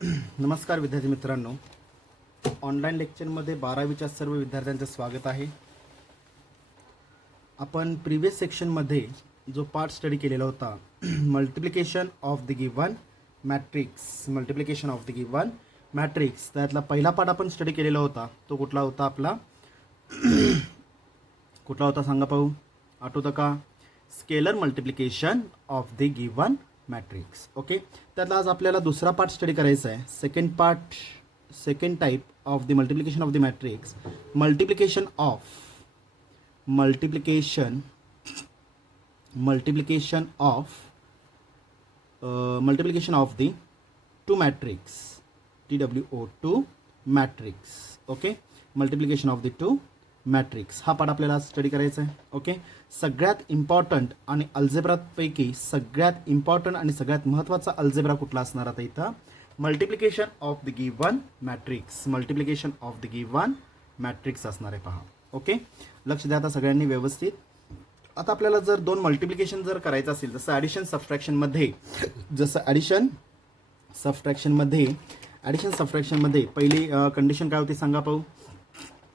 नमस्कार विद्यार्थी मित्रांनो, ऑनलाईन लेक्चरमध्ये 12वीच्या सर्व विद्यार्थ्यांचं स्वागत आहे. आपण प्रिव्हियस सेक्शनमध्ये जो पार्ट स्टडी केलेला होता multiplication of the given matrix, त्यातला पहिला पार्ट आपण स्टडी केलेला होता. तो कुठला होता आपला? कुठला होता सांगा पाहू, आठवतं का? Scalar multiplication of the given matrix. Okay, त्यातला आज आपल्याला दुसरा पार्ट स्टडी करायचा आहे. Second type of the multiplication of the matrix, multiplication of the two matrix, TWO2 matrix. Okay, multiplication of the two matrix हा पार्ट आपल्याला study करायचा आहे. ओके, सगळ्यात इम्पॉर्टंट आणि अल्जेब्रापैकी सगळ्यात इम्पॉर्टंट आणि सगळ्यात महत्त्वाचा अल्जेब्रा कुठला असणार आता इथं? Multiplication of the given matrix असणार आहे, पहा. ओके, लक्ष द्या आता सगळ्यांनी व्यवस्थित. आता आपल्याला जर दोन मल्टिप्लिकेशन जर करायचं असेल, जसं ॲडिशन सबट्रॅक्शनमध्ये पहिली कंडिशन काय होती सांगा पाहू?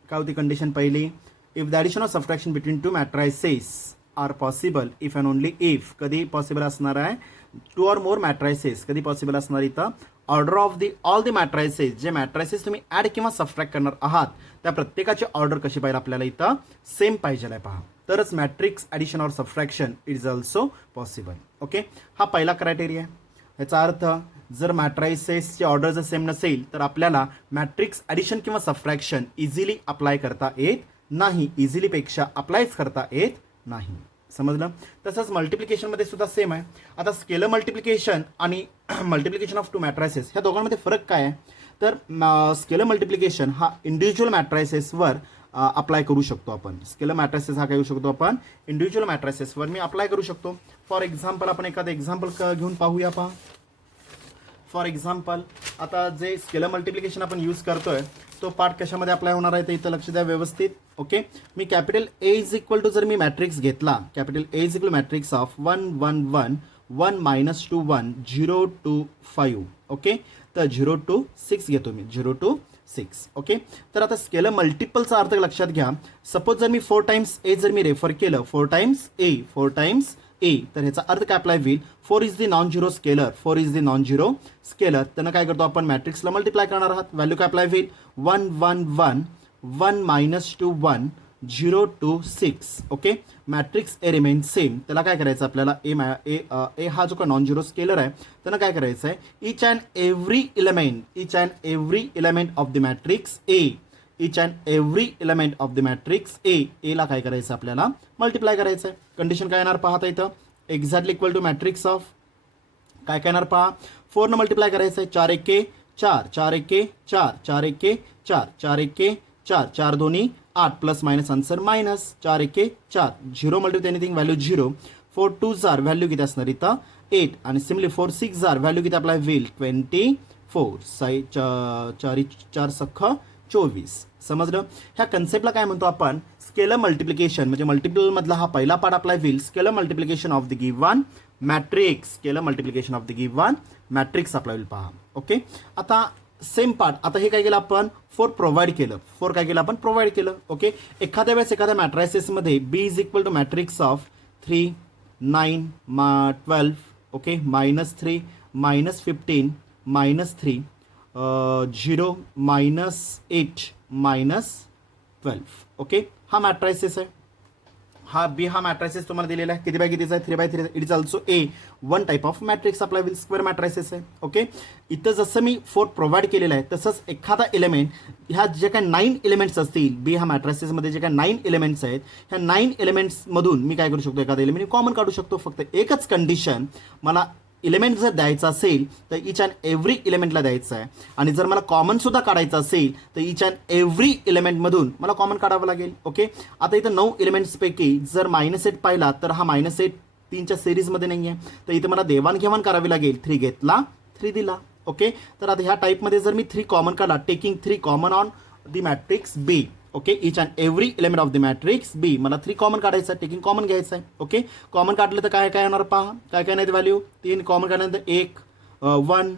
काय होती कंडिशन पहिली? If the addition of subtraction between two matrices are possible if and only if. कधी पॉसिबल असणार आहे? Two or more matrices. कधी पॉसिबल असणार इथं? Order of the all the matrices, जे मॅट्रायसेस तुम्ही ॲड किंवा सबट्रॅक्ट करणार आहात त्या प्रत्येकाची ऑर्डर कशी पाहिजे आपल्याला इथं? सेम पाहिजे आहे, पहा. तरच matrix addition or subtraction is also possible. Okay, हा पहिला क्रायटेरिया आहे. याचा अर्थ जर मॅट्रायसेसची ऑर्डर जर सेम नसेल तर आपल्याला मॅट्रिक्स ॲडिशन किंवा सबट्रॅक्शन इझिली अप्लाय करता येत नाही. इझिलीपेक्षा अप्लायच करता येत नाही. समजलं? तसंच मल्टिप्लिकेशनमध्ये सुद्धा सेम आहे. आता स्केलर मल्टिप्लिकेशन आणि मल्टिप्लिकेशन ऑफ टू मॅट्रायसेस ह्या दोघांमध्ये फरक काय आहे? तर स्केलर मल्टिप्लिकेशन हा इंडिव्हिज्युअल मॅट्रायसेसवर अप्लाय करू शकतो आपण. स्केलर मॅट्रायसेस हा काय करू शकतो आपण? इंडिव्हिज्युअल मॅट्रायसेसवर मी अप्लाय करू शकतो. फॉर एक्झाम्पल आपण एखादं एक्झाम्पल घेऊन पाहूया, पहा. फॉर एक्झाम्पल आता जे स्केलर मल्टिप्लिकेशन आपण यूज करतोय तो पार्ट कशामध्ये अप्लाय होणार आहे ते इथं लक्ष द्या व्यवस्थित. ओके, मी capital A is equal to जर मी मॅट्रिक्स घेतला, capital A is equal matrix of 1 1 1 1 -2 1 0 2 5. Okay, तर 0 2 6 घेतो मी, 0 2 6. ओके, तर आता स्केलर मल्टिपलचा अर्थ लक्षात घ्या. सपोज जर मी 4 टाइम्स ए जर मी रेफर केलं, 4 टाइम्स ए, तर ह्याचा अर्थ काय अप्लाय होईल? 4 is the non zero scalar, त्यानं काय करतो आपण? मॅट्रिक्सला मल्टिप्लाय करणार आहात. व्हॅल्यू काय अप्लाय होईल? 1 1 1 1 -2 1 0 2 6. ओके, मॅट्रिक्स ए रिमेन सेम. त्याला काय करायचं आपल्याला? ए हा जो का नॉन झिरो स्केलर आहे त्यानं काय करायचं आहे? Each and every element of the matrix A, ला काय करायचं आपल्याला? मल्टिप्लाय करायचं आहे. कंडिशन काय येणार पाहता इथं? Exactly equal to matrix of काय येणार पहा? 4 न मल्टिप्लाय करायचं आहे. 4 1 4 4 1 4 4 1 4 4 1 4 4 2 8 plus minus answer minus 4 1 4 0 multiply anything value 0. 4 2 जार व्हॅल्यू किती असणार इथं? 8. आणि सिम्पली 4 6 जार व्हॅल्यू किती अप्लाय होईल? 24. 4 सख्ख 24. समजलं? ह्या कन्सेप्टला काय म्हणतो आपण? Scalar multiplication. म्हणजे मल्टिपल मधला हा पहिला पार्ट अप्लाय होईल. Scalar multiplication of the given matrix apply होईल, पहा. ओके, आता सेम पार्ट. आता हे काय केलं आपण? 4 प्रोव्हाइड केलं. ओके, एखाद्या वेळेस एखाद्या मॅट्रायसेसमध्ये B is equal to matrix of 3 9 12. Okay, -3 -15 -3 0 -8 -12. Okay, हा मॅट्रायसेस आहे. हा मॅट्रायसेस तुम्हाला दिलेला आहे. किती बाय कितीचा आहे? 3x3. It is also a one type of matrix apply will square matrices आहे. ओके, इथं जसं मी 4 प्रोव्हाइड केलेलं आहे तसंच एखादा एलिमेंट, ह्या जे काही 9 एलिमेंट्स असतील बी ह्या मॅट्रायसेसमध्ये जे काही 9 एलिमेंट्स आहेत, ह्या 9 एलिमेंट्समधून मी काय करू शकतो? एखादा एलिमेंट कॉमन काढू शकतो. फक्त एकच कंडिशन, मला एलिमेंट जर द्यायचा असेल तर इच अँड एव्हरी एलिमेंटला द्यायचं आहे. आणि जर मला कॉमन सुद्धा काढायचं असेल तर इच अँड एव्हरी एलिमेंटमधून मला कॉमन काढावं लागेल. ओके, आता इथं 9 एलिमेंट्सपैकी जर -8 पाहिला तर हा -8 3च्या सिरीजमध्ये नाही आहे, तर इथं मला देवाणघेवाण करावी लागेल. 3 घेतला 3 दिला. ओके, तर आता ह्या टाईपमध्ये जर मी 3 कॉमन काढला, taking 3 common on the matrix B. Okay, each and every element of the matrix B. मला 3 कॉमन काढायचं आहे, टेकिंग कॉमन घ्यायचं आहे. ओके, कॉमन काढलं तर काय काय येणार पहा? काय काय नाही व्हॅल्यू? 3 कॉमन काढल्यानंतर 1 1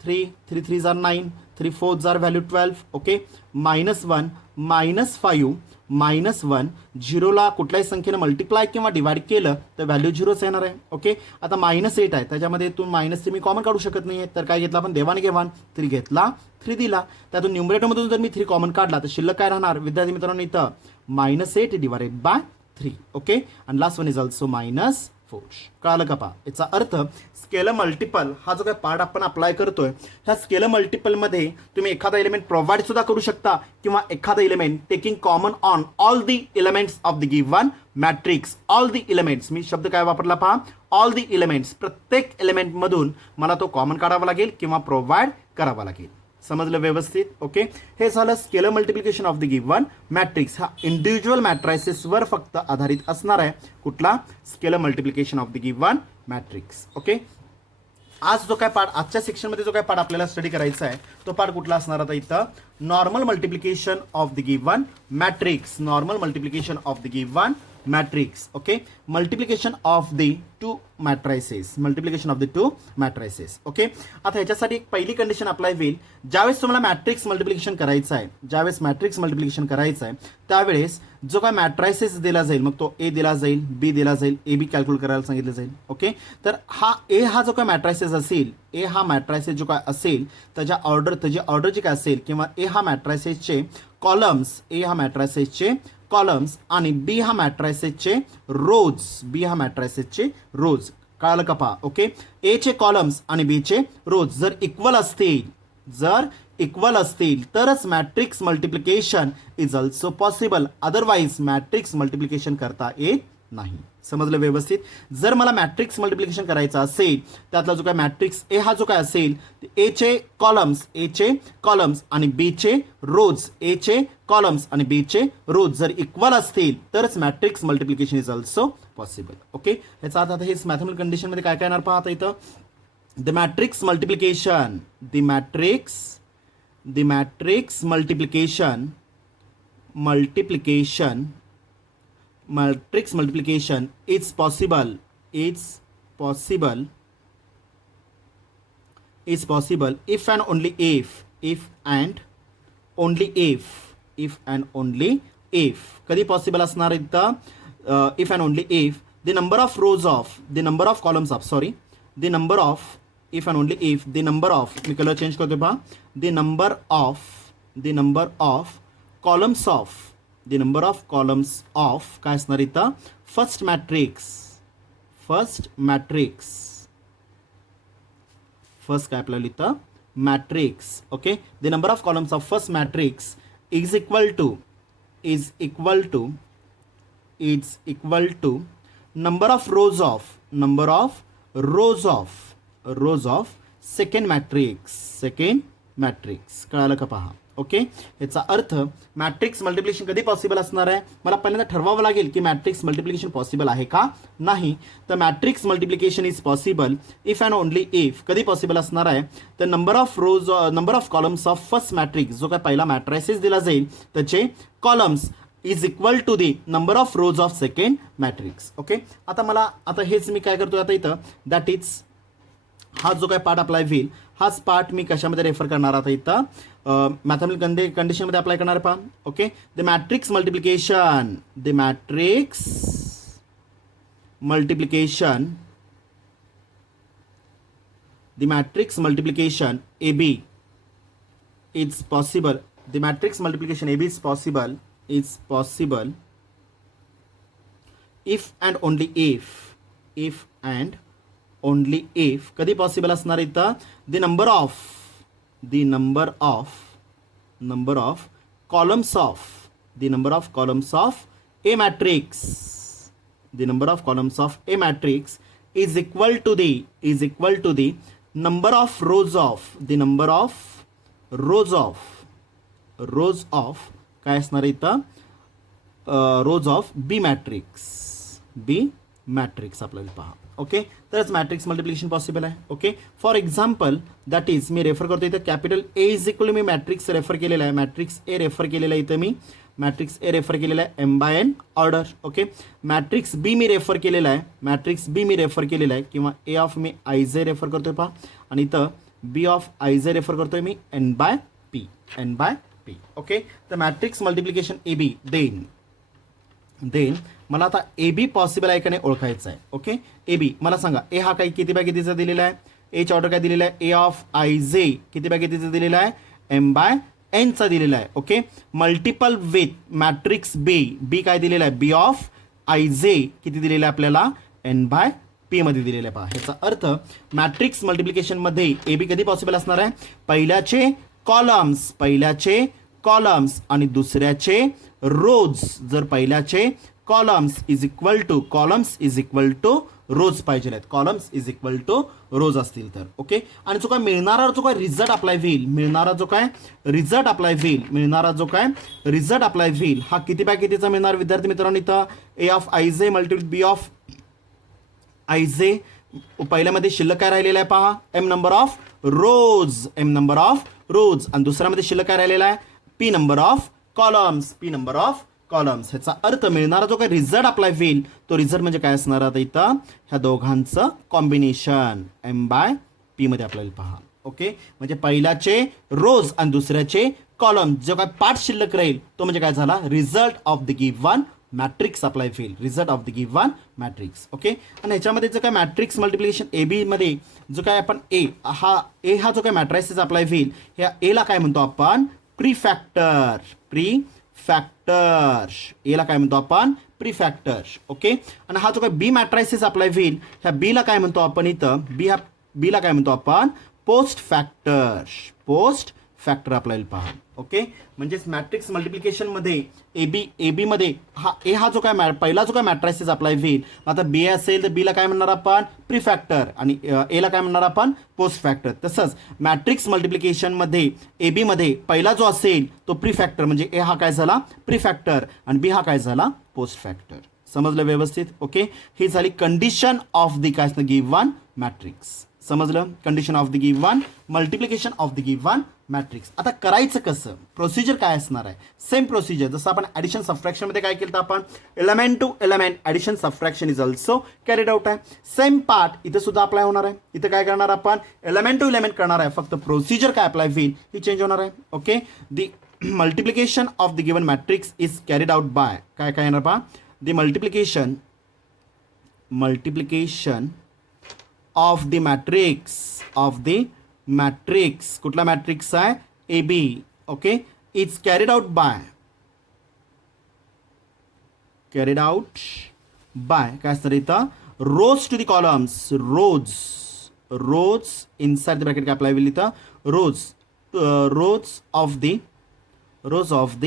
3 3 3 जार 9 3 4 जार व्हॅल्यू 12 ओके -1 -5 -1 झिरोला कुठल्याही संख्येनं मल्टिप्लाय किंवा डिवाइड केलं तर व्हॅल्यू झिरोच येणार आहे ओके आता -8 आहे त्याच्यामध्ये तुम्ही मायनसचे मी कॉमन काढू शकत नाही तर काय घेतला आपण देवाणघेवाण 3 घेतला 3 दिला त्यातून न्यूमरेटरमधून जर मी 3 कॉमन काढला तर शिल्लक काय राहणार विद्यार्थी मित्रांनो इथं -8 डिवाइडेड बाय 3 ओके आणि लास्ट वन इज ऑल्सो -4 कळालं का पहा याचा अर्थ स्केलर मल्टिपल हा जो काय पार्ट आपण अप्लाय करतोय ह्या स्केलर मल्टिपलमध्ये तुम्ही एखादा एलिमेंट प्रोव्हाइड सुद्धा करू शकता किंवा एखादा element taking common on all the elements of the given matrix all the elements मी शब्द काय वापरला पहा ऑल दी एलिमेंट्स प्रत्येक एलिमेंटमधून मला तो कॉमन काढावा लागेल किंवा प्रोव्हाइड करावा लागेल समजलं व्यवस्थित ओके हे झालं scalar multiplication of the given matrix हा इंडिव्हिज्युअल मॅट्रायसेसवर फक्त आधारित असणार आहे कुठला scalar multiplication of the given matrix okay आज जो काय पार्ट आजच्या सेक्शनमध्ये जो काय पार्ट आपल्याला स्टडी करायचा आहे तो पार्ट कुठला असणार आता इथं normal multiplication of the given matrix normal multiplication of the given matrix okay multiplication of the two matrices multiplication of the two matrices okay आता ह्याच्यासाठी एक पहिली कंडिशन अप्लाय होईल ज्यावेळेस तुम्हाला मॅट्रिक्स मल्टिप्लिकेशन करायचं आहे ज्यावेळेस मॅट्रिक्स मल्टिप्लिकेशन करायचं आहे त्यावेळेस जो काय मॅट्रायसेस दिला जाईल मग तो ए दिला जाईल बी दिला जाईल ए बी कॅल्क्युलेट करायला सांगितलं जाईल ओके तर हा ए हा जो काय मॅट्रायसेस असेल ए हा मॅट्रायसेस जो काय असेल त्याची ऑर्डर जी काय असेल किंवा ए हा मॅट्रायसेसचे कॉलम्स ए हा मॅट्रायसेसचे कॉलम्स आणि बी हा मॅट्रायसेसचे रोज कळालं का पहा ओके ए चे कॉलम्स आणि बी चे रोज जर इक्वल असतील तरच matrix multiplication is also possible otherwise matrix multiplication करता येत नाही समजलं व्यवस्थित जर मला मॅट्रिक्स मल्टिप्लिकेशन करायचं असेल त्यातला जो काय मॅट्रिक्स ए हा जो काय असेल ए चे कॉलम्स आणि बी चे रोज ए चे कॉलम्स आणि बी चे रोज जर इक्वल असतील तरच matrix multiplication is also possible okay ह्याचा अर्थ आता हे मॅथमॅटिकल कंडिशनमध्ये काय काय येणार पहा आता इथं the matrix multiplication matrix multiplication is possible if and only if कधी पॉसिबल असणार इथं if and only if the number of columns of the number of if and only if the number of me colour change करतो पहा the number of columns of काय असणार इथं first काय आपल्याला इथं matrix okay the number of columns of first matrix is equal to number of rows of second matrix कळालं का पहा ओके याचा अर्थ मॅट्रिक्स मल्टिप्लिकेशन कधी पॉसिबल असणार आहे मला पहिल्यांदा ठरवावं लागेल की मॅट्रिक्स मल्टिप्लिकेशन पॉसिबल आहे का नाही तर matrix multiplication is possible if and only if कधी पॉसिबल असणार आहे तर number of columns of first matrix जो काय पहिला मॅट्रायसेस दिला जाईल त्याचे columns is equal to the number of rows of second matrix okay आता हेच मी काय करतोय आता इथं दॅट इज हा जो काय पार्ट अप्लाय होईल हाच पार्ट मी कशामध्ये रेफर करणार आता इथं मॅथमॅटिकल कंडिशनमध्ये अप्लाय करणार पहा okay the matrix multiplication A B is possible if and only if कधी पॉसिबल असणार इथं the number of columns of A matrix is equal to the number of rows of काय असणार इथं रोज ऑफ बी मॅट्रिक्स आपल्याला पहा okay तरच matrix multiplication possible आहे okay for example that is me refer करतो इथं capital A is equal me matrix refer केलेला आहे मॅट्रिक्स ए रेफर केलेला आहे इथं मी मॅट्रिक्स ए रेफर केलेला आहे M by N order okay matrix B मी रेफर केलेला आहे किंवा ए ऑफ मी आय जे रेफर करतोय पहा आणि इथं B of I J refer करतोय मी N by P, N by P. Okay, तर matrix multiplication A B then मला आता ए बी पॉसिबल आहे का नाही ओळखायचं आहे. ओके, ए बी मला सांगा, ए हा काही किती बाय कितीचा दिलेला आहे, एचा ऑर्डर काय दिलेला आहे, ए ऑफ आय जे किती बाय कितीचा दिलेला आहे, एम बाय एनचा दिलेला आहे. ओके, मल्टिपल विथ मॅट्रिक्स बी काय दिलेला आहे, बी ऑफ आय जे किती दिलेला आहे आपल्याला, एन बाय पी मध्ये दिलेला आहे. पहा, ह्याचा अर्थ मॅट्रिक्स मल्टिप्लिकेशन मध्ये ए बी कधी पॉसिबल असणार आहे, पहिल्याचे कॉलम्स आणि दुसऱ्याचे रोज. जर पहिल्याचे कॉलम्स इज इक्वल टू रोज पाहिजे आहेत, कॉलम्स इज इक्वल टू रोज असतील तर. ओके, आणि जो काय रिझल्ट अप्लाय होईल हा किती बाय कितीचा मिळणार विद्यार्थी मित्रांनो, इथं ए ऑफ आय जे मल्टिप्ल बी ऑफ आय जे, पहिल्यामध्ये शिल्लक काय राहिलेला आहे पहा, एम नंबर ऑफ रोज, आणि दुसऱ्यामध्ये शिल्लक काय राहिलेला आहे, पी नंबर ऑफ कॉलम्स. ह्याचा अर्थ मिळणारा जो काही रिझल्ट अप्लाय होईल तो रिझल्ट म्हणजे काय असणार आता इथं, ह्या दोघांचं कॉम्बिनेशन एम बाय पी मध्ये आपल्याला पहा. ओके, म्हणजे पहिल्याचे रोज आणि दुसऱ्याचे कॉलम, जो काय पार्ट शिल्लक राहील तो म्हणजे काय झाला, result of the given matrix apply होईल, ओके, आणि ह्याच्यामध्ये जो काय मॅट्रिक्स मल्टिप्लिकेशन ए बी मध्ये जो काय आपण ए हा जो काय मॅट्रायसिस अप्लाय होईल, ह्या एला काय म्हणतो आपण, प्रीफॅक्टर. एला काय म्हणतो आपण, प्रीफॅक्टर. ओके, आणि हा जो काय बी मॅट्रायसिस अप्लाय होईल, ह्या बीला काय म्हणतो आपण इथं, बीला काय म्हणतो आपण, पोस्ट फॅक्टर आपल्याला पहा. ओके, म्हणजेच मॅट्रिक्स मल्टिप्लिकेशन मध्ये ए बी मध्ये हा जो काय पहिला जो काय मॅट्रायसिस अप्लाय होईल, आता बी असेल तर बीला काय म्हणणार आपण, प्रीफॅक्टर, आणि एला काय म्हणणार आपण, पोस्ट फॅक्टर. तसंच मॅट्रिक्स मल्टिप्लिकेशन मध्ये ए बी मध्ये पहिला जो असेल तो प्रीफॅक्टर, म्हणजे ए हा काय झाला प्रीफॅक्टर आणि बी हा काय झाला पोस्ट फॅक्टर. समजलं व्यवस्थित. ओके, ही झाली कंडिशन ऑफ द काय गिव्हन मॅट्रिक्स. समजलं, condition of the given multiplication of the given matrix. आता करायचं कसं, प्रोसिजर काय असणार आहे, सेम प्रोसिजर जसं आपण ॲडिशन सबट्रॅक्शन मध्ये काय केलं तर आपण element to element addition subtraction is also carried out आहे. सेम पार्ट इथे सुद्धा अप्लाय होणार आहे. इथे काय करणार आपण, एलिमेंट टू एलिमेंट करणार आहे, फक्त प्रोसिजर काय अप्लाय होईल ही चेंज होणार आहे. Okay, the multiplication of the given matrix is carried out by काय येणार पहा, the multiplication of the matrix कुठला मॅट्रिक्स आहे, A B. Okay, it's carried out by काय असणार इथं, rows to the columns, rows inside the bracket काय apply होईल इथं, rows of the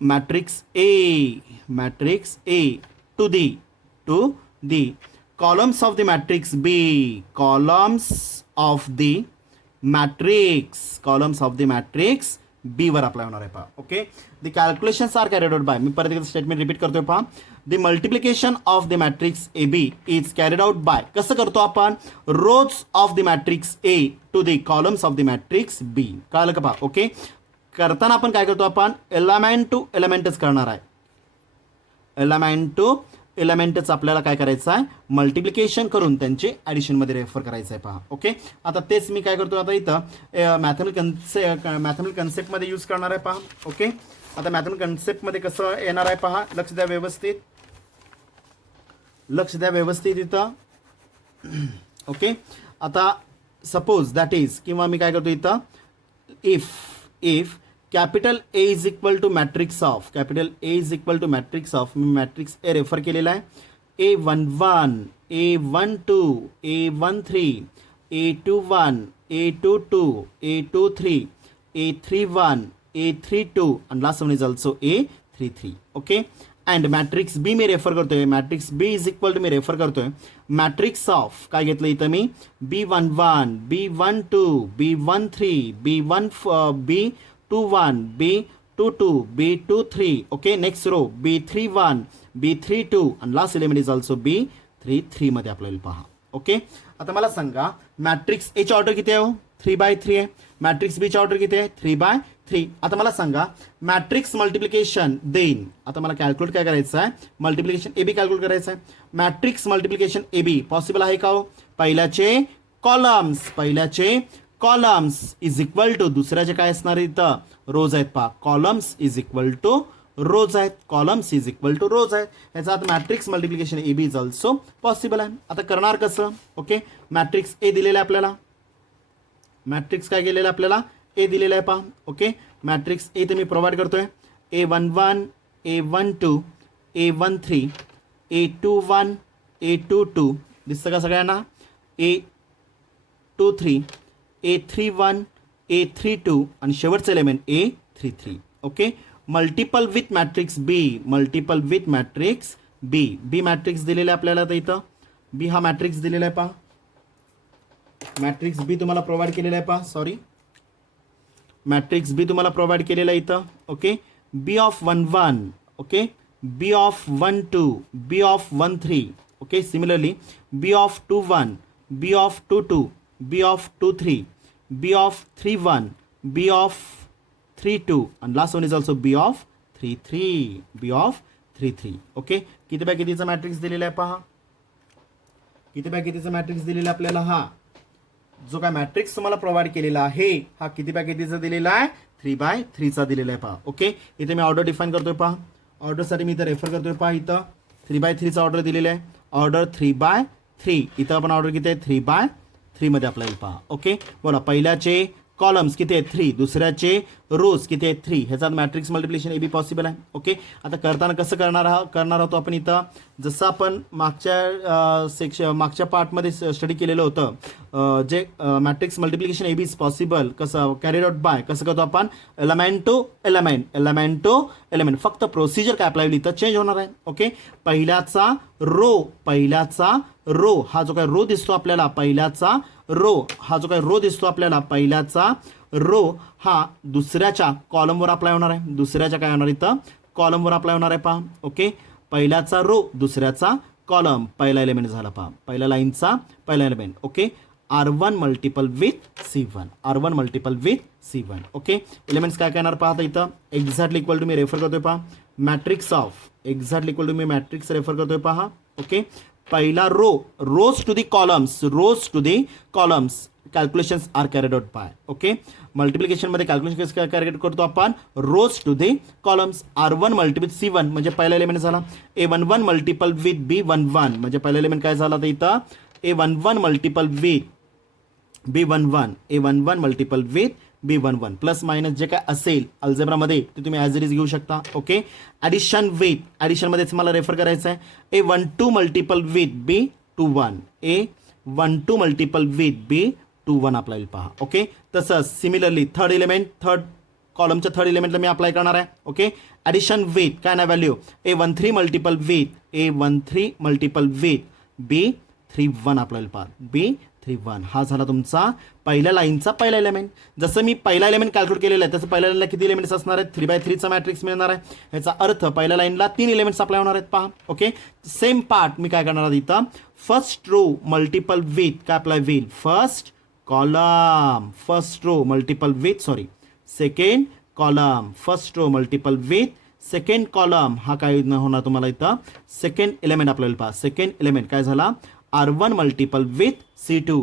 matrix A to the columns of the matrix B, columns of the matrix B वर apply होणार आहे पहा. Okay, the calculations are carried out by, मी परत एकदा स्टेटमेंट रिपीट करतोय पहा, the multiplication of the matrix A B is carried out by, कसं करतो आपण, rows of the matrix A to the columns of the matrix B. कळलं का पहा. ओके, करताना आपण काय करतो, आपण एलिमेंट टू एलिमेंटच करणार आहे, एलिमेंटच आपल्याला काय करायचं आहे, मल्टिप्लिकेशन करून त्यांचे ॲडिशनमध्ये रेफर करायचं आहे पहा. ओके, आता तेच मी काय करतो, आता इथं मॅथमेटिकल कन्सेप्टमध्ये यूज करणार आहे पहा. ओके, आता मॅथमेटिकल कन्सेप्टमध्ये कसं येणार आहे पहा, लक्ष द्या व्यवस्थित इथं. ओके, आता सपोज दॅट इज, किंवा मी काय करतो इथं, if capital A is equal to matrix of, मी मॅट्रिक्स ए रेफर केलेला आहे, A11, A12, A13, A21, A22, A23, A31, A32 and last one is also A33. Okay, and matrix B me refer करतोय, matrix B is equal to me refer करतोय matrix of काय घेतलं इथं मी, B11, B12, B13, B21, B22, B23. Okay, next row B31, B32 and last element is also B33 मध्ये आपल्याला पहा. Okay, आता मला सांगा मॅट्रिक्स ए ची ऑर्डर किती आहे, 3/3 आहे. मॅट्रिक्स बी ची ऑर्डर किती आहे, 3/3. आता मला सांगा मॅट्रिक्स मल्टिप्लिकेशन देन, आता मला कॅल्क्युलेट काय करायचं आहे, मल्टिप्लिकेशन ए बी कॅल्क्युलेट करायचं आहे. Matrix multiplication A B possible आहे का हो, पहिल्याचे कॉलम्स इज इक्वल टू दुसऱ्याचे काय असणार आहे इथं रोज आहेत पहा columns is equal to rows आहेत columns is equal to rows आहेत ह्याचा आता matrix multiplication A B is also possible आहे. आता करणार कसं ओके मॅट्रिक्स ए दिलेला आहे आपल्याला मॅट्रिक्स काय केलेलं आहे आपल्याला ए दिलेला आहे पहा ओके मॅट्रिक्स ए ते मी प्रोव्हाइड करतोय A11 A12 A13 A21 A22 दिसतं का सगळ्यांना A23 A31 A32 आणि शेवटचं element A33 okay multiple with matrix B B matrix दिलेला आहे आपल्याला तर इथं बी हा मॅट्रिक्स दिलेला आहे पहा मॅट्रिक्स बी तुम्हाला प्रोव्हाइड केलेला आहे पहा सॉरी मॅट्रिक्स बी तुम्हाला प्रोव्हाइड केलेला आहे इथं okay B of 1 okay B of 1 2 B of 1 3 okay similarly B of 2 1 B of 2 2 B of 2 3 B of 3 1 B of 3 2 and last one is also b of 3 3 okay किती bye कितीचा matrix दिलेला आहे पहा किती bye कितीचा matrix दिलेला आपल्याला हा जो काय मॅट्रिक्स तुम्हाला प्रोव्हाइड केलेला आहे हा किती बाय कितीचा दिलेला आहे 3/3 चा दिलेला आहे पहा ओके इथे मी ऑर्डर डिफाईन करतोय पहा ऑर्डरसाठी मी इथं रेफर करतोय पहा इथं 3/3 चा ऑर्डर दिलेला आहे ऑर्डर 3/3 इथं आपण ऑर्डर किती आहे 3/3 मध्ये आपल्याला पहा ओके बोला पहिल्याचे कॉलम्स किती आहेत 3 दुसऱ्याचे रोज किती आहेत 3 ह्याचा matrix multiplication A B possible आहे ओके आता करताना कसं करणार आहोत आपण इथं जसं आपण मागच्या पार्टमध्ये स्टडी केलेलं होतं जे matrix multiplication A B is possible कसं कॅरीड आउट बाय कसं करतो आपण एलिमेंट टू एलिमेंट फक्त प्रोसिजर काय आपल्याला इथं चेंज होणार आहे ओके पहिल्याचा रो हा जो काय रो दिसतो आपल्याला पहिल्याचा रो हा दुसऱ्याच्या कॉलमवर अप्लाय होणार आहे दुसऱ्याच्या काय होणार इथं कॉलमवर अप्लाय होणार आहे पहा ओके पहिल्याचा रो दुसऱ्याचा कॉलम पहिला एलिमेंट झाला पहा पहिल्या लाईनचा पहिला element okay R1 multiple with C1 okay elements काय करणार पहा आता इथं एक्झॅक्टली इक्वल टू मी रेफर करतोय पहा matrix of exactly equal to मी मॅट्रिक्स रेफर करतोय पहा ओके पहिला rows to the columns calculations are carried out by okay multiplication मध्ये कॅल्क्युलेशन कसं कॅरीड करतो आपण rows to the columns R1 multiple C1 म्हणजे पहिला एलिमेंट झाला A11 मल्टिपल विथ B11 म्हणजे पहिला एलिमेंट काय झाला तर इथं A11 multiple with B11 multiple with B11 plus minus जे काय असेल अल्जेब्रामध्ये ते तुम्ही ॲज इट इज घेऊ शकता ओके ॲडिशन मध्येच मला रेफर करायचं आहे A12 multiple with B21 A12 multiple with B21 apply पहा ओके तसंच सिमिलरली थर्ड कॉलमच्या थर्ड एलिमेंटला मी अप्लाय करणार आहे ओके ॲडिशन विथ काय ना value A13 multiple with B31 apply पहा B31 हा झाला तुमचा पहिल्या लाईनचा पहिला एलिमेंट जसं मी पहिला एलिमेंट कॅल्क्युलेट केलेला आहे तसं पहिल्या लाईनला किती एलिमेंट्स असणार आहेत 3/3 चा मॅट्रिक्स मिळणार आहे याचा अर्थ पहिल्या लाईनला 3 एलिमेंट्स अप्लाय होणार आहेत पहा ओके सेम पार्ट मी काय करणार आहे इथं फर्स्ट रो मल्टिपल विथ काय अप्लाय होईल first row multiple with second column first row multiple with second column हा काय होणार तुम्हाला इथं सेकंड एलिमेंट आपल्याला पहा सेकंड एलिमेंट काय झाला R1 मल्टिपल विथ C2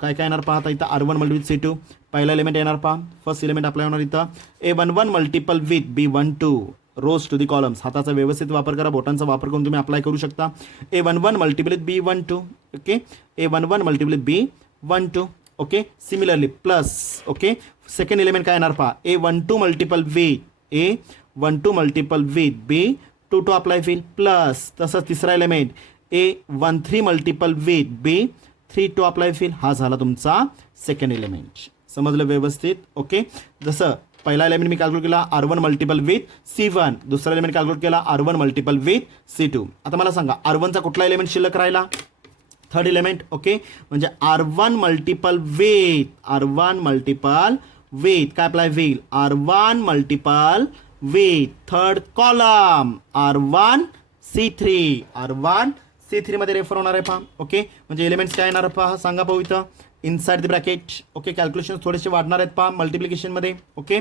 काय येणार पहा इथं R1 मल्टिपल विथ C2 पहिला एलिमेंट येणार पहा फर्स्ट एलिमेंट अप्लाय होणार इथं A11 multiple with B12 rows to the columns हाताचा व्यवस्थित वापर करा बोटांचा वापर करून तुम्ही अप्लाय करू शकता A11 multiple with B12 okay A11 multiple B12 okay similarly plus okay second element काय येणार पहा A12 multiple with B22 apply होईल प्लस तसंच तिसरा element A13 multiple with B32 apply होईल हा झाला तुमचा सेकंड एलिमेंट समजलं व्यवस्थित ओके जसं पहिला एलिमेंट मी कॅल्क्युलेट केला R1 मल्टिपल विथ C1 दुसरा एलिमेंट कॅल्क्युलेट केला R1 मल्टिपल विथ C2 आता मला सांगा R1 चा कुठला एलिमेंट शिल्लक राहिला थर्ड एलिमेंट ओके म्हणजे R1 मल्टिपल विथ काय अप्लाय होईल R1 multiple with third column R1 C3 मध्ये रेफर होणार आहे पहा ओके म्हणजे एलिमेंट्स काय येणार पहा सांगा पाहू इथं inside the bracket okay calculation थोडेसे वाढणार आहेत पहा मल्टिप्लिकेशन मध्ये okay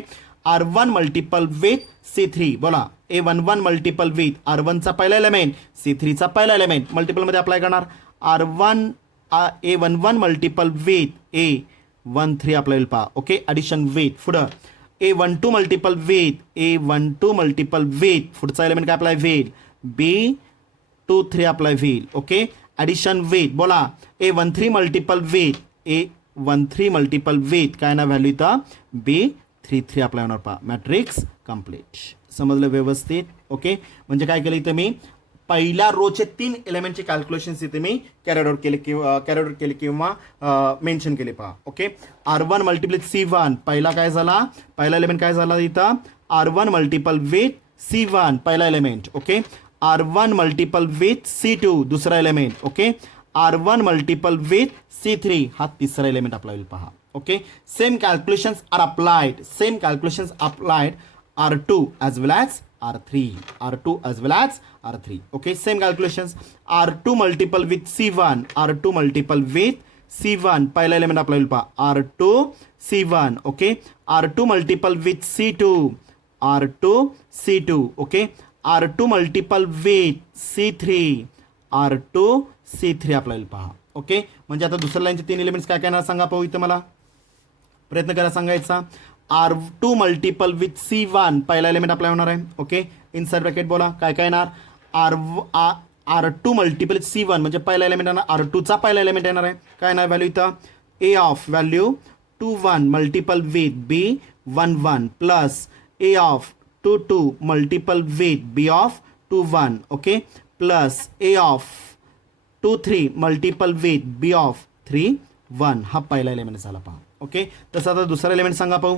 R1 multiple with C3 बोला A11 मल्टिपल विथ R1 चा पहिला एलिमेंट C3 चा पहिला एलिमेंट मल्टिपल मध्ये अप्लाय करणार A11 मल्टिपल विथ A13 आपल्याला येईल पहा. Okay, addition with. पुढं A12 multiple with A12 multiple with पुढचा एलिमेंट काय अप्लाय होईल B23 अप्लाय होईल. Okay, addition with. बोला A13 multiple with A13 multiple with काय ना व्हॅल्यू इथं B33 अप्लाय होणार पहा. Matrix complete. समजलं व्यवस्थित. ओके, म्हणजे काय केलं इथं मी पहिल्या रोचे 3 एलिमेंटचे कॅल्क्युलेशन्स इथे मी कॅरेड आउट केले किंवा मेन्शन केले पहा. ओके, R1 मल्टिपल C1 पहिला काय झाला, पहिला एलिमेंट काय झाला इथं R1 मल्टिपल विथ C1 पहिला element. Okay, R1 multiple with C2 दुसरा element. Okay, R1 multiple with C3 हा तिसरा एलिमेंट आपला होईल पहा. Okay, same calculations are applied R2 as well as R3. R2 as well as R3. Okay, same calculations. R2 multiple with C1. R2 multiple with C1. पहिला element आपला होईल पहा R2 C1. Okay, R2 multiple with C2. R2 C2. Okay, R2 multiple with C3. R2 C3 आपला होईल पहा. Okay, म्हणजे आता दुसऱ्या लाईनचे 3 एलिमेंट्स काय काय सांगा पाहू इथं मला प्रयत्न करा सांगायचा. R2 मल्टिपल विथ C1 पहिला एलिमेंट अप्लाय होणार आहे. ओके, इनसाइड ब्रॅकेट बोला काय काय येणार R2 मल्टिपल C1 म्हणजे पहिला एलिमेंट येणार R2चा पहिला एलिमेंट येणार आहे. काय येणार व्हॅल्यू इथं A of value 21 multiple with B11 plus A of 22 multiple with B of 21. Okay, plus A of 23 multiple with B of 31 हा पहिला एलिमेंट झाला पहा. ओके, तसं आता दुसरा एलिमेंट सांगा पाहू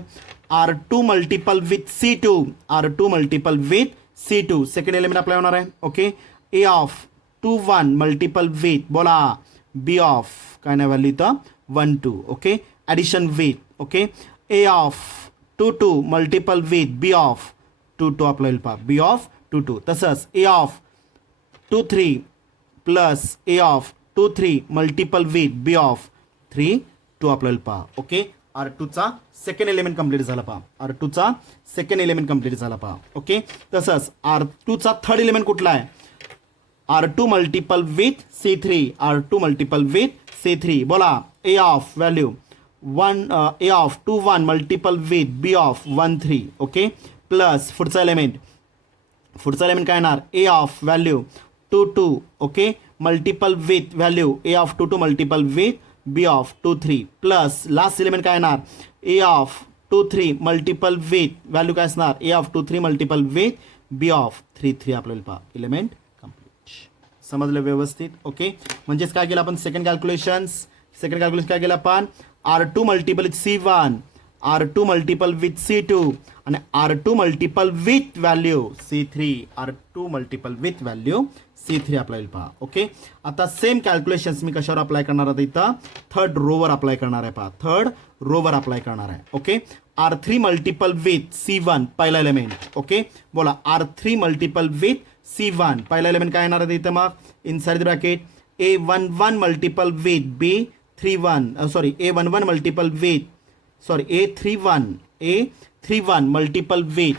R2 multiple with C2. R2 multiple with C2 second element apply होणार आहे. Okay, A of 21 multiple with बोला B ऑफ काय नाही व्हॅल्यू इथं 12. Okay, addition with. Okay, A of 22 multiple with B of 22 apply होईल पहा B ऑफ 22. तसंच A of 23 plus A of 23 multiple with B of 32 आपल्याला पहा. ओके, R2चा सेकंड एलिमेंट कंप्लीट झाला पहा. R2चा सेकंड एलिमेंट कंप्लीट झाला पहा. ओके, तसंच R2चा थर्ड एलिमेंट कुठला आहे R2 multiple with C3. R2 multiple with C3 बोला A of value 1 A of 21 multiple with B of 13. Okay, plus पुढचा एलिमेंट काय येणार A of value 22. Okay, multiple with value A of 22 multiple with B of 23 plus last element काय येणार A of 23 multiple with value काय असणार A of 23 multiple with B of 33 आपल्याला पहा element complete. समजलं व्यवस्थित. ओके, म्हणजेच काय केलं आपण सेकंड कॅल्क्युलेशन काय केलं आपण R2 multiple C1 R2 multiple with C2 आणि R2 multiple with value C3. R2 multiple with value C3 apply पहा. ओके, आता सेम कॅल्क्युलेशन्स मी कशावर अप्लाय करणार आहे इथं थर्ड रोवर अप्लाय करणार आहे पहा. थर्ड रोवर अप्लाय करणार आहे. Okay, R3 multiple with C1 पहिला एलिमेंट. ओके, बोला R3 मल्टिपल विथ C1 पहिला एलिमेंट काय येणार आहे इथं मग inside bracket A11 multiple with B31 sorry A11 multiple with sorry A31 multiple with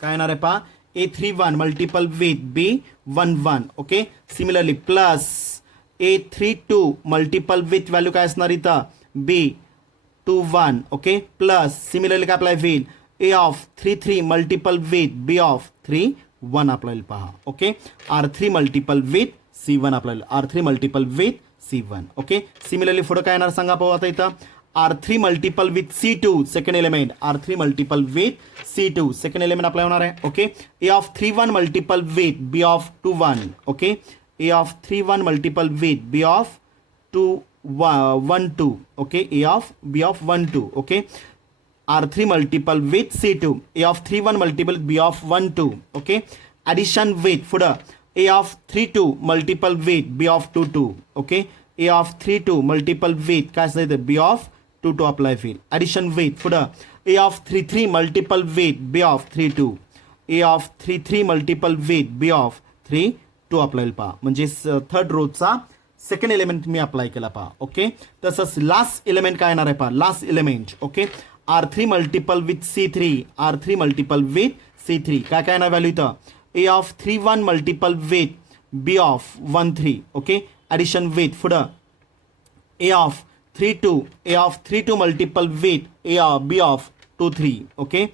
काय येणार आहे पहा A31 multiple with B11. Okay, similarly plus A32 multiple with value काय असणार इथं B21. ओके, प्लस सिमिलरली काय अप्लाय होईल A of 33 multiple with B of 31 आपल्याला पहा. Okay, R3 multiple with C1 आपल्याला R3 multiple with C1. Okay, similarly पुढे काय येणार सांगा पाहू आता इथं R3 multiple with C2 second element R3 multiple with C2 second element apply होणार आहे. Okay, A of 31 multiple with B of 21. Okay, A of 31 multiple with B of 12. Okay, A of B of 12. Okay, R3 multiple with C2 A of 31 multiple B of 12. Okay, addition with पुढं A of 32 multiple with B of 22. Okay, A of 32 multiple with काय असतं B of 22 apply होईल. Addition with पुढं A of 33 multiple with B of 32. A of 33 multiple with B of 32 apply होईल पहा. म्हणजे third Rochak second element मी apply केला पहा. Okay, तसंच लास्ट एलिमेंट काय येणार आहे पहा last element. Okay, R3 multiple with C3 R3 multiple with C3 काय काय येणार व्हॅल्यू इथं A of 31 multiple with B of 13. Okay, addition with पुढं A of 3 2, A of 3 2 multiple with A of B of 2 3. Okay,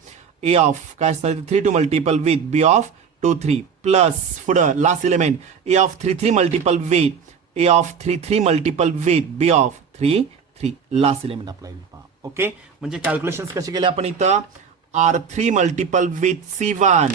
A of काय असणार 3 2 multiple with B of 2 3 plus पुढं last element A of 3 3 multiple with A of 3 3 multiple with B of 3 3 last element apply पहा. Okay, म्हणजे calculations कसे केले आपण इथं R3 multiple with C1,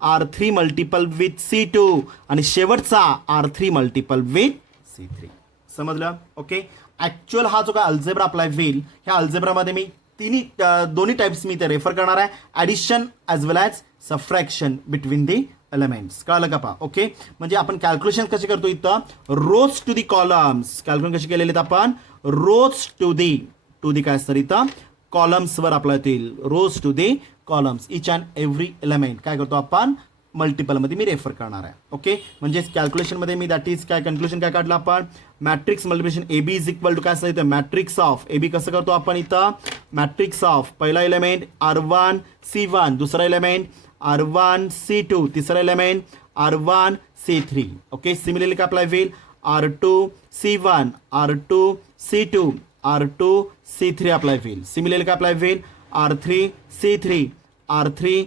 R3 multiple with C2 आणि शेवटचा R3 मल्टिपल विथ C3. समजलं? ओके, ऍक्च्युअल हा जो काय अल्जेब्रा अप्लाय होईल ह्या अल्जेब्रामध्ये मी दोन्ही टाइप्स मी इथे रेफर करणार आहे, addition as well as subtraction between the elements. कळलं का पहा? ओके, म्हणजे आपण कॅल्क्युलेशन कसे करतो इथं rows to the columns. Calculation कसे केलेले आपण रोज टू दी काय असतं इथं कॉलम्सवर अप्लाय होतील. Rows to the columns each and every element काय करतो आपण मल्टिपलमध्ये मी रेफर करणार आहे. ओके, म्हणजे कॅल्क्युलेशनमध्ये मी दॅट इज काय कन्क्लुजन काय काढलं आपण matrix multiplication A B is equal to काय असतं इथं मॅट्रिक्स ऑफ ए बी कसं करतो आपण इथं मॅट्रिक्स ऑफ पहिला एलिमेंट R1 C1, दुसरा एलिमेंट R1 C2, तिसरा element R1 C3. Okay, similarly काय अप्लाय होईल R2 C1, R2 C2, R2 C3 apply होईल. सिमिलरली काय अप्लाय होईल R3 C3, R3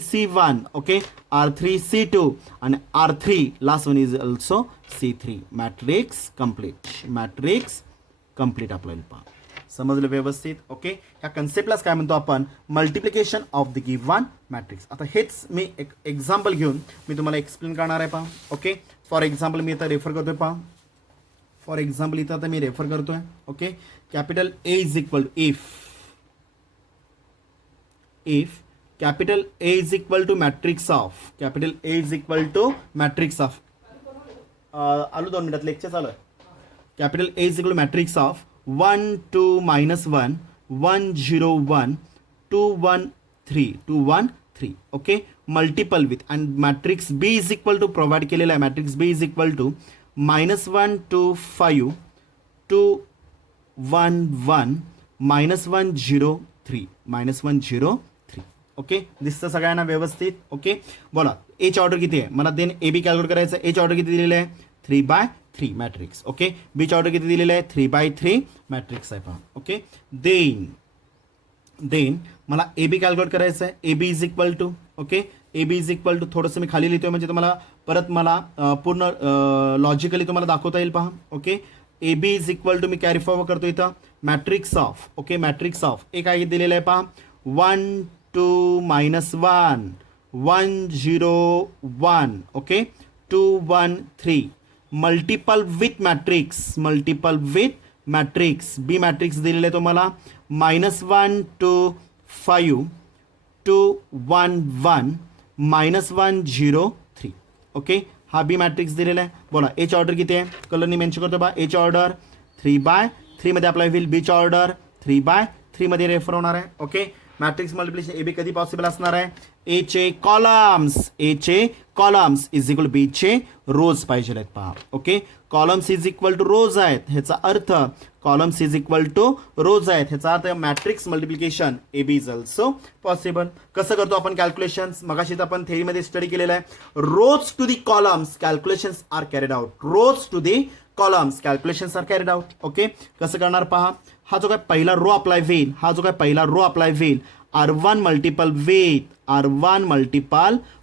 C1, okay, R3 C2 आणि R3 last one is also C3. Matrix complete आपल्याला पहा. समजलं व्यवस्थित? ओके, ह्या कन्सेप्टलाच काय म्हणतो आपण multiplication of the given matrix. आता हेच मी एक एक्झाम्पल घेऊन मी तुम्हाला एक्सप्लेन करणार आहे पहा. ओके, फॉर एक्झाम्पल मी इथं रेफर करतोय पहा. फॉर एक्झाम्पल इथं आता मी रेफर करतोय. Okay, capital A is equal to if capital A is equal to matrix of आलो 2 मिनिटात लेक्चर चालू आहे. Capital A is equal to matrix of 1 2 -1 1 0 1 2 1 3 2 1 3. Okay, multiple with and matrix B is equal to provide केलेला आहे. Matrix B is equal to -1 2 5 2 1 1 -1 0 3 -1 0 3. Okay, दिसतं सगळ्यांना व्यवस्थित? Okay, बोला एच ऑर्डर किती आहे मला देन ए बी कॅल्क्युलेट करायचं. एच ऑर्डर किती दिलेलं आहे 3/3 मॅट्रिक्स. ओके, बीच ऑर्डर किती दिलेलं आहे 3/3 मॅट्रिक्स आहे पहा. ओके, देन मला ए बी कॅल्क्युलेट करायचं आहे. A B is equal to okay A B is equal to थोडंसं मी खाली लिहितोय म्हणजे तुम्हाला परत मला पूर्ण लॉजिकली तुम्हाला दाखवता येईल पहा. Okay, A B is equal to मी कॅरी फॉरवर्ड करतो इथं matrix of. Okay, matrix of A काय दिलेलं आहे पहा 1 2 -1 1 0 1 okay 2 1 3 multiple with matrix B matrix दिलेलं आहे तुम्हाला -1 2 5 2 1 1 -1 0 3. ओके, हा बी मॅट्रिक्स दिलेला आहे. बोला एच ऑर्डर किती आहे कलरनी मेन्शन करतो बा. एच ऑर्डर 3/3 मध्ये अप्लाय होईल. बीच ऑर्डर 3/3 मध्ये रेफर होणार आहे. Okay, matrix multiplication A B कधी पॉसिबल असणार आहे ए चे columns is equal to B चे रोज पाहिजे आहेत पहा. Okay, columns is equal to rows आहेत ह्याचा अर्थ columns is equal to rows आहेत ह्याचा अर्थ matrix multiplication A B is also possible. कसं करतो आपण कॅल्क्युलेशन्स मगाशी आपण थेरीमध्ये स्टडी केलेलं आहे. Rows to the columns calculations are carried out. Rows to the columns calculations are carried out. Okay, कसं करणार पहा. हा जो काय पहिला रो अप्लाय होईल R1 मल्टिपल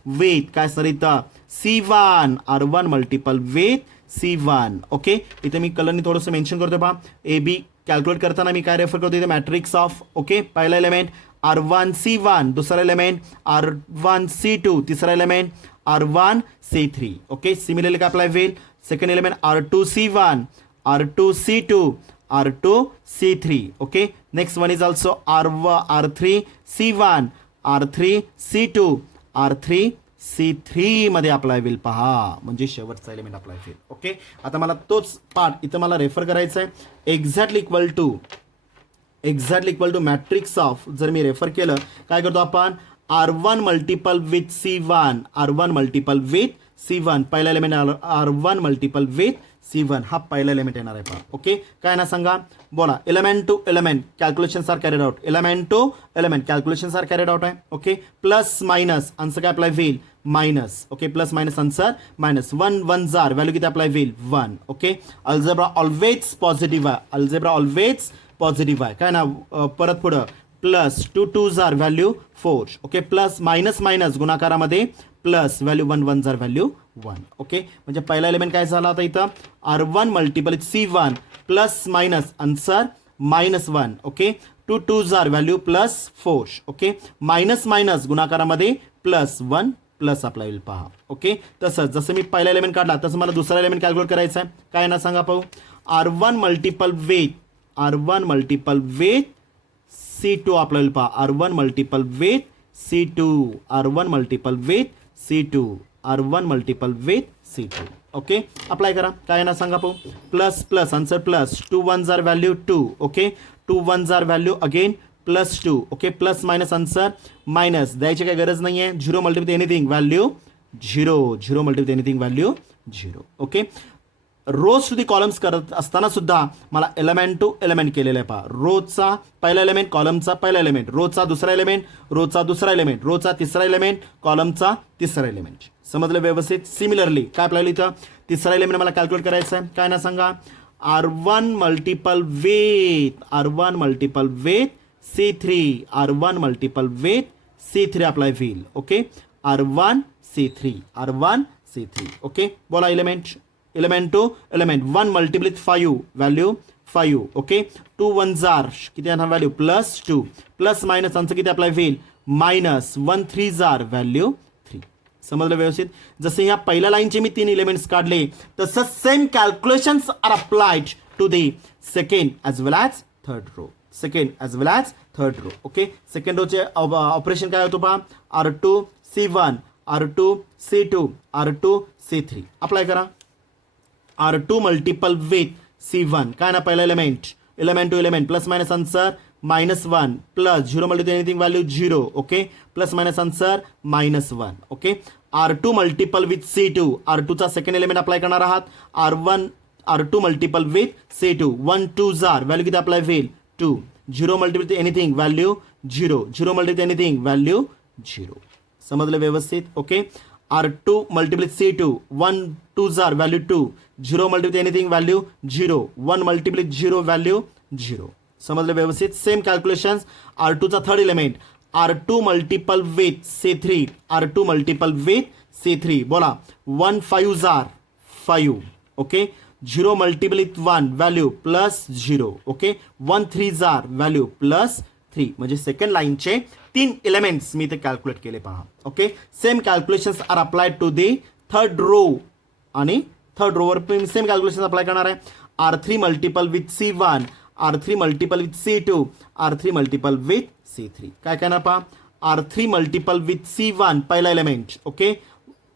विथ काय सर इथं C1 R1 multiple with C1. Okay, इथे मी कलरनी थोडंसं मेन्शन करतो पहा. ए बी कॅल्क्युलेट करताना मी काय रेफर करतो इथे मॅट्रिक्स ऑफ. ओके, पहिला एलिमेंट R1 C1, दुसरा एलिमेंट R1 C2, तिसरा element R1 C3. Okay, similarly काय अप्लाय होईल second element R2 C1, R2 C2, R2 C3. Okay, next one is also R3 C1, R3 C2, R3 C3 मध्ये apply होईल पहा म्हणजे शेवटचा element apply होईल. Okay, आता मला तोच पार्ट इथं मला रेफर करायचा आहे. Exactly equal to matrix of जर मी रेफर केलं काय करतो आपण R1 मल्टिपल विथ C1 पहिला element R1 multiple with C1 हा पहिला एलिमेंट येणार आहे पहा. ओके, काय ना सांगा, बोला. Element to element calculations are carried out. Element to element calculations are carried out आहे. ओके, प्लस मायनस आन्सर काय अप्लाय होईल, minus. Okay, plus minus answer minus. 1 1 जार व्हॅल्यू किती अप्लाय होईल, 1. ओके, अल्जेब्रा ऑलवेज पॉझिटिव्ह आहे. Algebra always positive आहे. काय ना, परत पुढं प्लस 2 2 जार value 4. Okay, plus minus minus गुणाकारामध्ये प्लस व्हॅल्यू 1 1 जार व्हॅल्यू 1. ओके, म्हणजे पहिला एलिमेंट काय झाला आता इथं, R1 multiple C1 plus minus answer -1. Okay, 2 2 जार value plus 4. Okay, minus minus गुणाकारामध्ये प्लस 1 प्लस अप्लाय होईल पहा. ओके, तसंच जसं मी पहिला एलिमेंट काढला तसं मला दुसरा एलिमेंट कॅल्क्युलेट करायचा आहे. काय ना सांगा पाहू, R1 multiple with C2 apply होईल पहा. R1 multiple with C2, R1 multiple with C2, R1 multiple with C2. Okay, apply करा. काय ना सांगा पाहू, प्लस प्लस आन्सर प्लस 2 1 जार व्हॅल्यू 2. ओके, 2 1 जार value again plus 2. Okay, plus minus answer minus, द्यायची काही गरज नाही आहे. 0 multiply anything value 0, 0 multiply anything value 0. Okay, rows to the columns करत असताना सुद्धा मला एलिमेंट टू एलिमेंट केलेलं आहे पहा. रोजचा पहिला एलिमेंट, कॉलमचा पहिला एलिमेंट, रोजचा दुसरा एलिमेंट, रोजचा दुसरा एलिमेंट, रोजचा तिसरा एलिमेंट, कॉलमचा तिसरा एलिमेंट. समजलं व्यवस्थित. सिमिलरली काय आपल्याला इथं तिसरा एलिमेंट मला कॅल्क्युलेट करायचं आहे. काय ना सांगा, R1 multiple with C3, R1 multiple with C3 apply होईल. Okay, R1 C3. ओके, बोला element to element. 1 multiply 5 value 5. Okay, 2 1 जार किती येणार value plus 2. Plus minus answer किती अप्लाय होईल, मायनस. 1 3 जार व्हॅल्यू 3. समजलं व्यवस्थित. जसे ह्या पहिल्या लाईनचे मी 3 एलिमेंट्स काढले तसं same calculations are applied to the second as well as third row. Okay, second रोचे ऑपरेशन काय होतो पहा, R2 C1, R2 C2, R2 C3. Apply करा. R2 मल्टिपल विथ C1, काय ना पहिला element to element, plus minus answer -1 plus 0 multiply anything value 0. Okay, plus minus answer -1. Okay, R2 multiple with C2, R2चा second element apply करणार आहात. R2 multiple with C2, 1 2 जार value किती apply होईल, 2. 0 multiply anything value 0, 0 multiply anything value 0. समजलं व्यवस्थित. Okay, R2 multiply C2, 1 2 जार value 2, 0 multiply anything value 0, 1 multiply 0 value 0. समजलं व्यवस्थित. Same calculations. R2चा third element, R2 multiple with C3, R2 multiple with C3. बोला, 1 5 जार 5. Okay, 0 multiply 1 value plus 0. Okay, 1 3 जार value plus 3. म्हणजे सेकंड लाईनचे 3 एलिमेंट्स मी इथे कॅल्क्युलेट केले पहा. Okay, same calculations are applied to the third row. आणि थर्ड रोवर सेम कॅल्क्युलेशन अप्लाय करणार आहे. R3 multiple with C1, R3 multiple with C2, R3 multiple with C3. काय करणार पहा, R3 मल्टिपल विथ C1 पहिला element. Okay,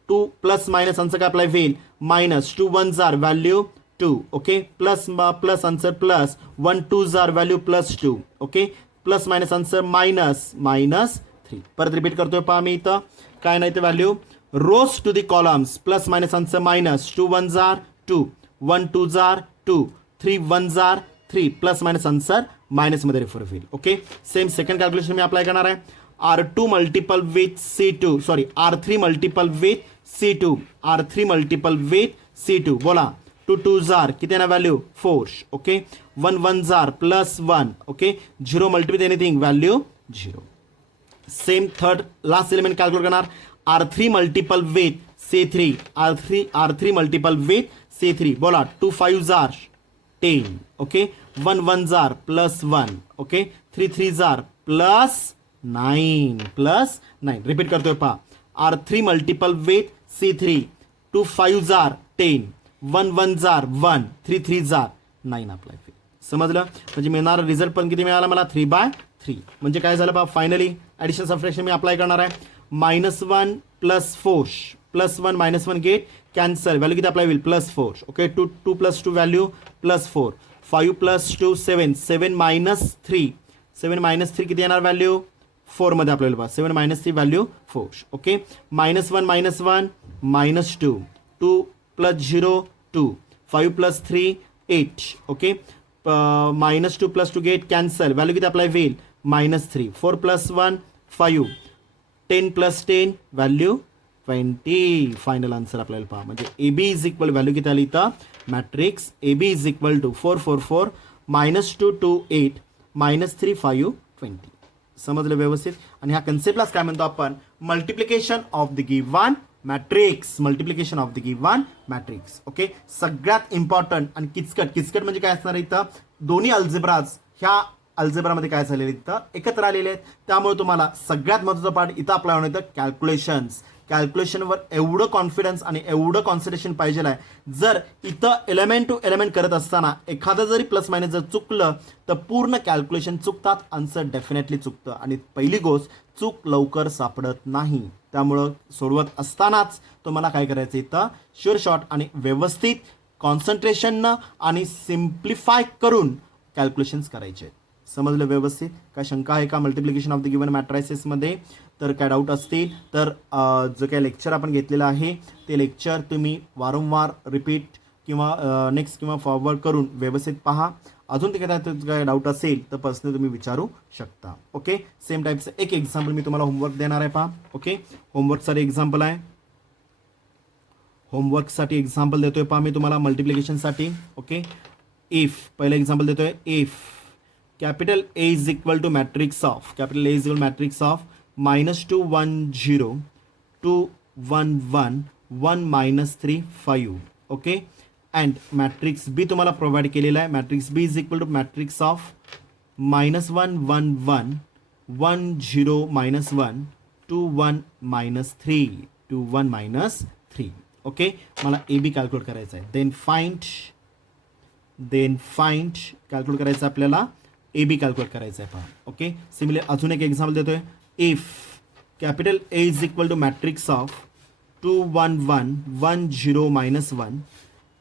2 plus minus answer काय apply होईल, मायनस. 2 1 जार value 2. Okay, plus plus answer plus. 1 2 जार value plus 2. Okay, plus minus answer -3. परत repeat करतोय पहा मी इथं. काय नाही ते value rows to the columns, plus minus answer minus. 2 1 जार 2, 1 2 जार 2, 3 1 जार 3, प्लस मायनस आन्सर मायनसमध्ये रेफर होईल. ओके, सेम सेकंड कॅल्क्युलेशन मी अप्लाय करणार आहे. R2 multiple with C2, sorry R3 multiple with C2, R3 multiple with C2. बोला, 2 2 जार किती येणार व्हॅल्यू 4. ओके, 1 1 जार plus 1. Okay, 0 multiply anything value 0. Same third last element calculate करणार. R3 multiple with C3, R3 multiple with C3. बोला, 2 5 जार 10. Okay, 1 1 जार plus 1. Okay, 3 3 जार plus 9. Repeat करतोय पहा. R3 multiple with C3, 2 5 jar 10, 1 1 jar 1, 3 3 jar 9 apply. समजलं. म्हणजे मिळणारा result पण किती मिळाला मला, 3/3. म्हणजे काय झालं पहा, फायनली ॲडिशन सबट्रॅक्शन मी अप्लाय करणार आहे. -1 plus 4, plus 1 -1 get cancel, value किती अप्लाय होईल, +4. Okay, 2 + 2 value +4. 5 + 2 7, 7 - 3, 7 - 3 किती येणार व्हॅल्यू 4 मध्ये आपल्याला पहा. 7 - 3 value 4. Okay, -1 - 1 -2, 2 + 0 2, 5 + 3 8. Okay, -2 + 2 get cancel, value किती अप्लाय होईल -3. 4 + 1 5, 10 + 10 व्हॅल्यू 20. फायनल आन्सर आपल्याला पहा, म्हणजे AB इज इक्वल व्हॅल्यू किती आली इथं matrix AB is equal to 4 4 4 -2 2 8 -3 5 20. समजलं व्यवस्थित. आणि ह्या कन्सेप्टलाच काय म्हणतो आपण multiplication of the given matrix. Multiplication of the given matrix. Okay, सगळ्यात इम्पॉर्टंट आणि किचकट म्हणजे काय असणार इथं दोन्ही अल्जेब्राज ह्या अल्जेब्रामध्ये काय झालेले इथं एकत्र आलेले आहेत. त्यामुळे तुम्हाला सगळ्यात महत्त्वाचा पार्ट इथं आपला होणं येतं कॅल्क्युलेशन्स. कॅल्क्युलेशनवर एवढं कॉन्फिडन्स आणि एवढं कॉन्सन्ट्रेशन पाहिजे आहे. जर इथं एलिमेंट टू एलिमेंट करत असताना एखादं जरी प्लस मायनस जर चुकलं तर पूर्ण कॅल्क्युलेशन चुकतात, आन्सर डेफिनेटली चुकतं. आणि पहिली गोष्ट चूक लवकर सापडत नाही. त्यामुळं सोडवत असतानाच तुम्हाला काय करायचं इथं शुअर शॉट आणि व्यवस्थित कॉन्सन्ट्रेशननं आणि सिम्प्लिफाय करून कॅल्क्युलेशन्स करायचे. समजलं व्यवस्थित. काय शंका आहे का मल्टिप्लिकेशन ऑफ द गिव्हन मॅट्रायसेसमध्ये? तर काय डाऊट असतील तर जो काय लेक्चर आपण घेतलेलं आहे ते लेक्चर तुम्ही वारंवार रिपीट किंवा नेक्स्ट किंवा फॉरवर्ड करून व्यवस्थित पहा. अजून ते काय डाऊट असेल तर पर्सनली तुम्ही विचारू शकता. ओके, सेम टाईपचं एक एक्झाम्पल मी तुम्हाला होमवर्क देणार आहे पहा. ओके, होमवर्कसाठी एक्झाम्पल आहे. होमवर्कसाठी एक्झाम्पल देतोय पहा मी तुम्हाला मल्टिप्लिकेशनसाठी. ओके, इफ पहिलं एक्झाम्पल देतोय. If capital A is equal to matrix of -2 1 0 2 1 1 1 -3 5. Okay, and matrix B तुम्हाला प्रोव्हाइड केलेला आहे. Matrix B is equal to matrix of -1 1 1 1 0 -1 2 1 -3 2 1 -3. Okay, मला ए बी कॅल्क्युलेट करायचं आहे. देन फाइंड कॅल्क्युलेट करायचं आपल्याला ए बी कॅल्क्युलेट करायचं आहे पहा. ओके, सिमिलर अजून एक एक्झाम्पल देतोय. If capital A is equal to matrix of 2 1 1 1 0 -1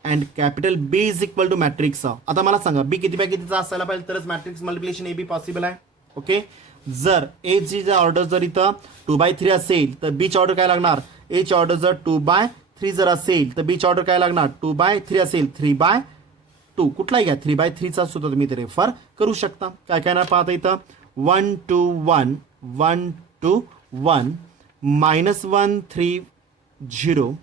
and capital B is equal to matrix of. आता मला सांगा बी किती बाय कितीचा असायला पाहिजे तरच matrix multiplication A B possible आहे. ओके, जर ए ची जर ऑर्डर जर इथं 2/3 असेल तर बीची ऑर्डर काय लागणार. ए ची ऑर्डर जर 2/3 जर असेल तर बीची ऑर्डर काय लागणार 2/3 असेल 3/2. कुठलाही घ्या 3/3चा सुद्धा तुम्ही ते रेफर करू शकता. काय काय ना पाहता इथं 1 2 1 1 2 1 -1 3 0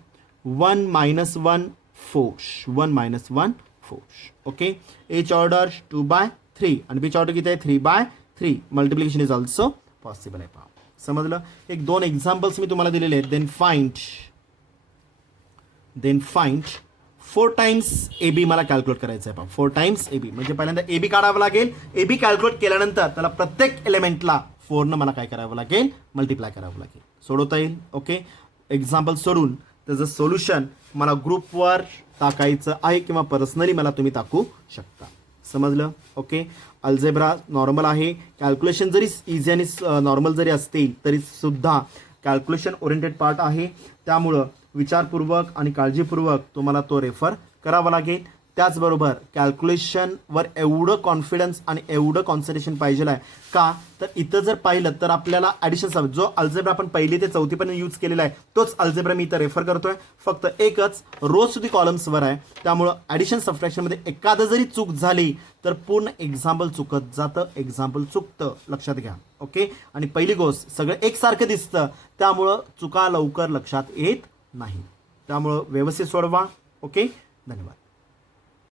1 -1 4 1 -1 4. ओके, एच ऑर्डर 2/3 आणि बीच ऑर्डर किती आहे 3/3. मल्टिप्लिकेशन इज ऑल्सो पॉसिबल आहे पहा. समजलं. एक दोन एक्झाम्पल्स मी तुम्हाला दिलेले आहेत. Then find 4 times A B मला कॅल्क्युलेट करायचं आहे पहा. 4 टाइम्स ए बी म्हणजे पहिल्यांदा ए बी काढावं लागेल. ए बी कॅल्क्युलेट केल्यानंतर त्याला प्रत्येक एलिमेंटला 4 मला काय करावं लागेल मल्टिप्लाय करावं लागेल. सोडवता येईल. ओके, एक्झाम्पल सोडून त्याचं सोल्युशन मला ग्रुपवर टाकायचं आहे किंवा पर्सनली मला तुम्ही टाकू शकता. समजलं. ओके, अल्जेब्रा नॉर्मल आहे. कॅल्क्युलेशन जरी इझी आणि नॉर्मल जरी असतील तरी सुद्धा कॅल्क्युलेशन ओरिएंटेड पार्ट आहे. त्यामुळं विचारपूर्वक आणि काळजीपूर्वक तुम्हाला तो रेफर करावा लागेल. त्याचबरोबर कॅल्क्युलेशनवर एवढं कॉन्फिडन्स आणि एवढं कॉन्सन्ट्रेशन पाहिजे आहे का तर इथं जर पाहिलं तर आपल्याला ॲडिशन जो अल्जेब्रा आपण पहिली ते चौथीपर्यंत यूज केलेला आहे तोच अल्जेब्रा मी इथं रेफर करतोय. फक्त एकच रोज टू दी कॉलम्सवर आहे. त्यामुळं ॲडिशन सबट्रॅक्शनमध्ये एखादं जरी चूक झाली तर पूर्ण एक्झाम्पल चुकत जातं, एक्झाम्पल चुकतं. लक्षात घ्या. ओके, आणि पहिली गोष्ट सगळं एकसारखं दिसतं त्यामुळं चुका लवकर लक्षात येत नाही. त्यामुळं व्यवस्थित सोडवा. ओके, धन्यवाद.